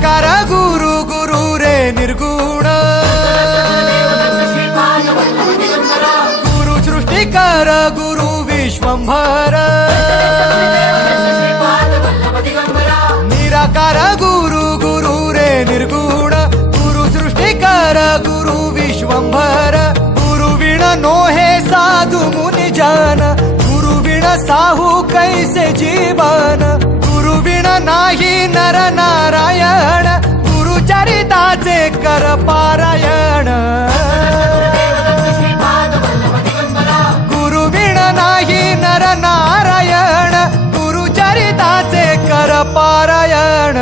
निराकार गुरु गुरु रे निर्गुण गुरु सृष्टिकर गुरु विश्वंभर निराकार गुरु गुरु रे निर्गुण गुरु सृष्टिकर गुरु विश्वंभर गुरु विण नोहे साधु मुनि जन गुरु विण साहू कैसे जीवन गुरु विण नाही नर नारायण गुरु चरिताचे कर पारायण गुरु विण नाही नर नारायण गुरु चरिताचे कर पारायण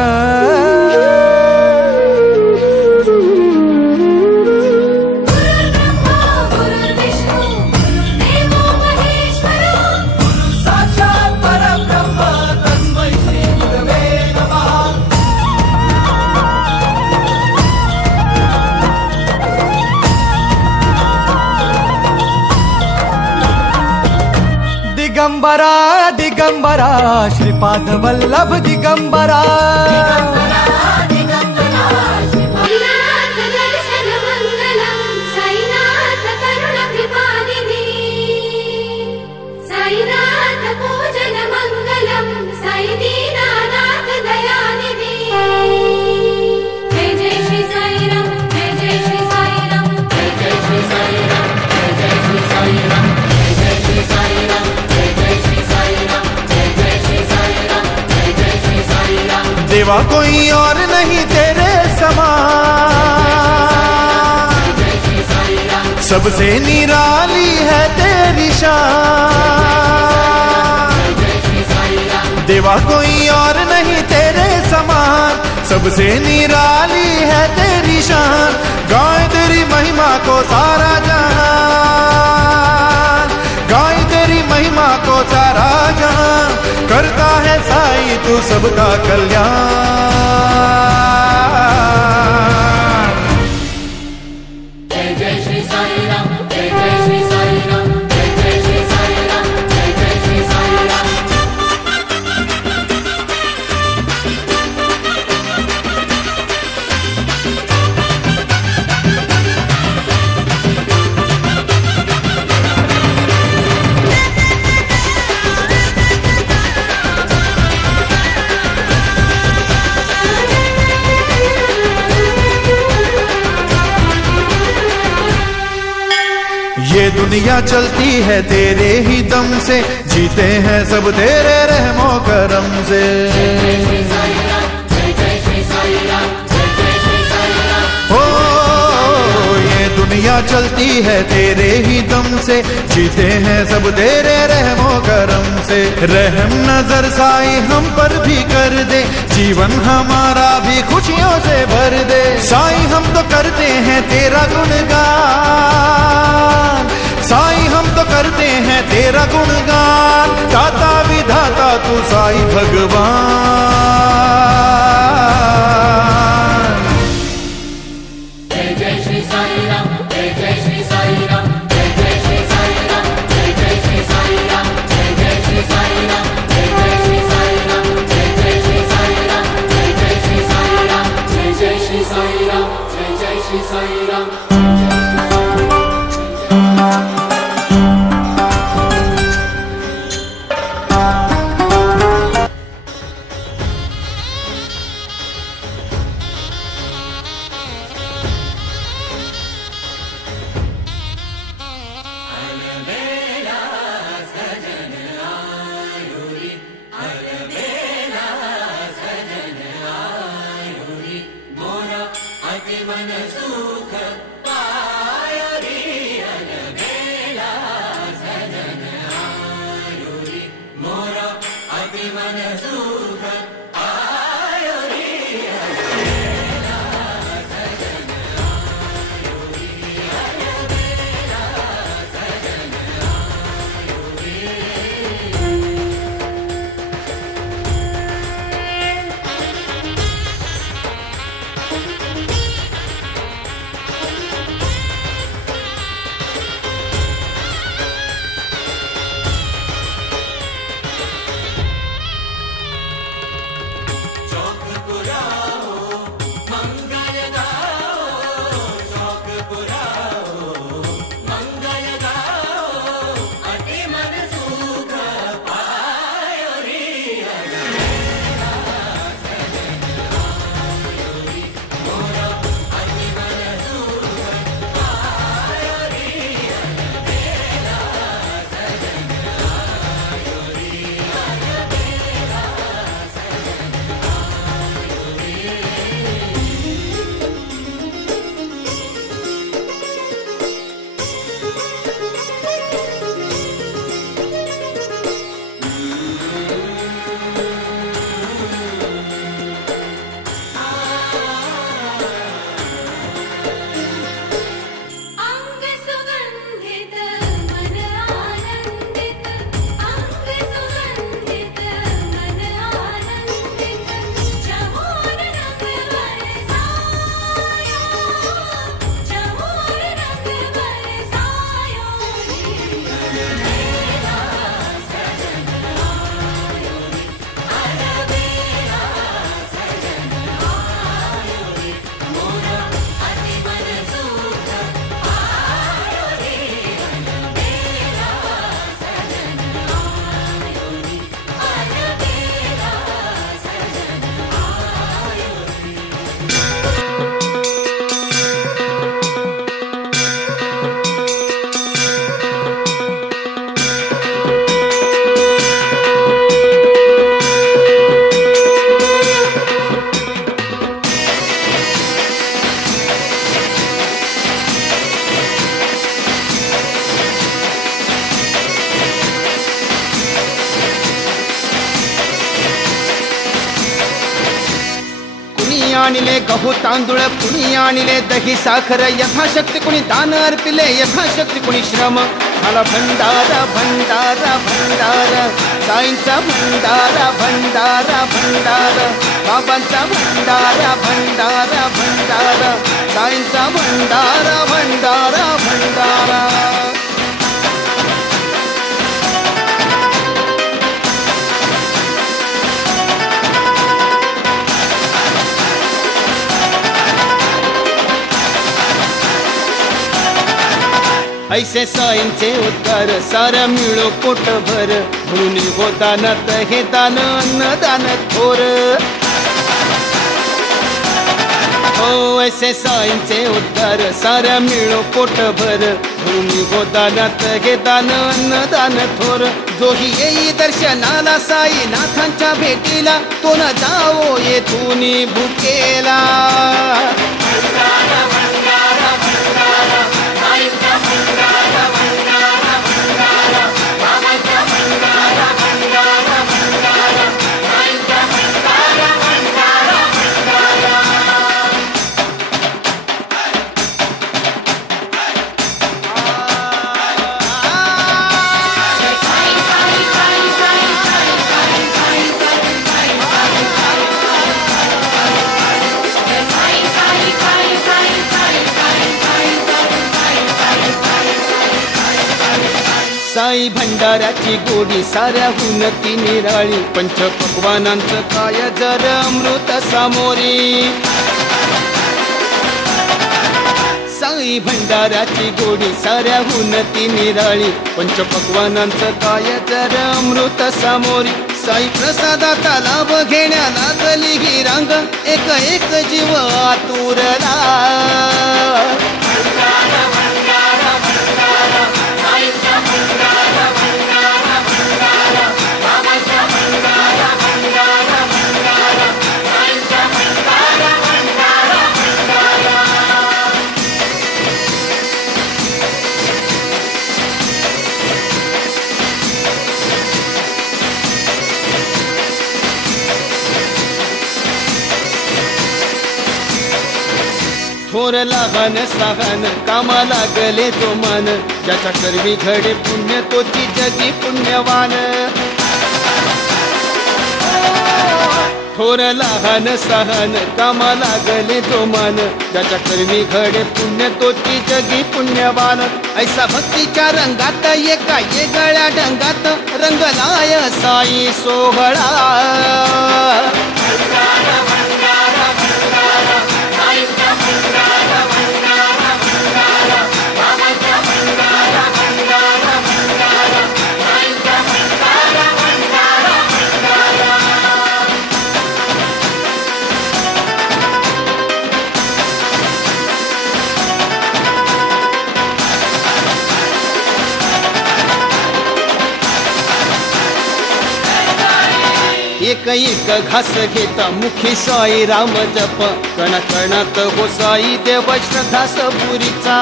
दिगंबरा दिगंबरा श्रीपाद वल्लभ दिगंबरा देवा कोई और नहीं तेरे समान सबसे निराली है तेरी शान देवा कोई और नहीं तेरे समान सबसे निराली है तेरी शान गाए तेरी महिमा को सारा जहान गाए तेरी महिमा को सारा जहान करता है साईं तू सबका कल्याण जय जय श्री साईं राम जय जय श्री साईं राम जय जय श्री साईं राम जय जय श्री साईं राम ये दुनिया चलती है तेरे ही दम से जीते हैं सब तेरे रहमो करम से हो ये दुनिया चलती है तेरे ही दम से जीते हैं सब तेरे रहमो करम से रहम नजर साई हम पर भी कर दे जीवन हमारा भी खुशियों से भर दे साई हम तो करते हैं तेरा गुणगान साई हम तो करते हैं तेरा गुणगान दाता विधाता तू साई भगवान जय जय श्री साईं राम जय जय श्री साईं राम जय जय श्री साईं राम जय जय श्री साईं राम जय जय श्री साईं राम जय जय श्री साईं राम जय जय श्री साईं राम जय जय श्री साईं राम जय जय श्री साईं राम जय जय श्री साईं राम आणले गहू तांदूळ कुणी आणले दही साखर यथाशक्ती कुणी दान अर्पिले यथाशक्ती कुणी श्रम मला भंडारा भंडारा भंडारा साईंचा भंडारा भंडारा भंडारा बाबांचा भंडारा भंडारा भंडारा साईंचा भंडारा भंडारा भंडारा ऐसे साईंचे उद्गार सारा मिळो पोटभर म्हणून हो दानात हे दान अन्नदान थोर हो ऐसे साईंचे उद्गार सारा मिळो पोटभर म्हणून हो दानात हे दान अन्नदान थोर जोही येई दर्शनाला साई नाथांच्या भेटीला तो न जावो येथून भुकेला साई भंडाऱ्याची गोडी साऱ्याहून ती निराळी पंचपक्वानांचं काय जर अमृत सामोरी साई भंडाऱ्याची गोडी साऱ्याहून ती निराळी पंचपक्वानांचं काय जर अमृत सामोरी साई प्रसादाचा लाभ घेण्या लागली ही रांग एक एक जीव आतुरला थोर लहान सहान कामा लागले तो मान ज्याच्या कर्मी घडे पुण्य तोची जगी पुण्यवान थोर लहान सहान कामा लागले तो मान ज्याच्या कर्मी घडे पुण्य तोची जगी पुण्यवान ऐसा भक्तीच्या रंगात एका येगळ्या ढंगात रंगलाय साई सोहळा एक एक घास घेता मुखी साई राम जप कण कणात हो साई देव श्रद्धा सबुरीचा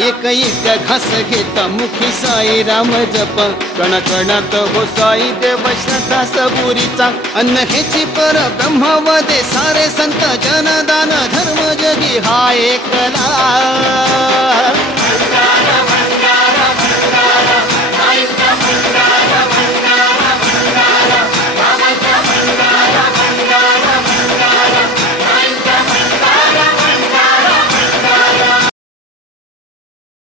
एक एक घास घेता मुखी साई राम जप कण कणात हो साई देव श्रद्धा सबुरीचा अन्न हेची पर ब्रह्म वदे सारे संत जनदान धर्म जगी हा एकला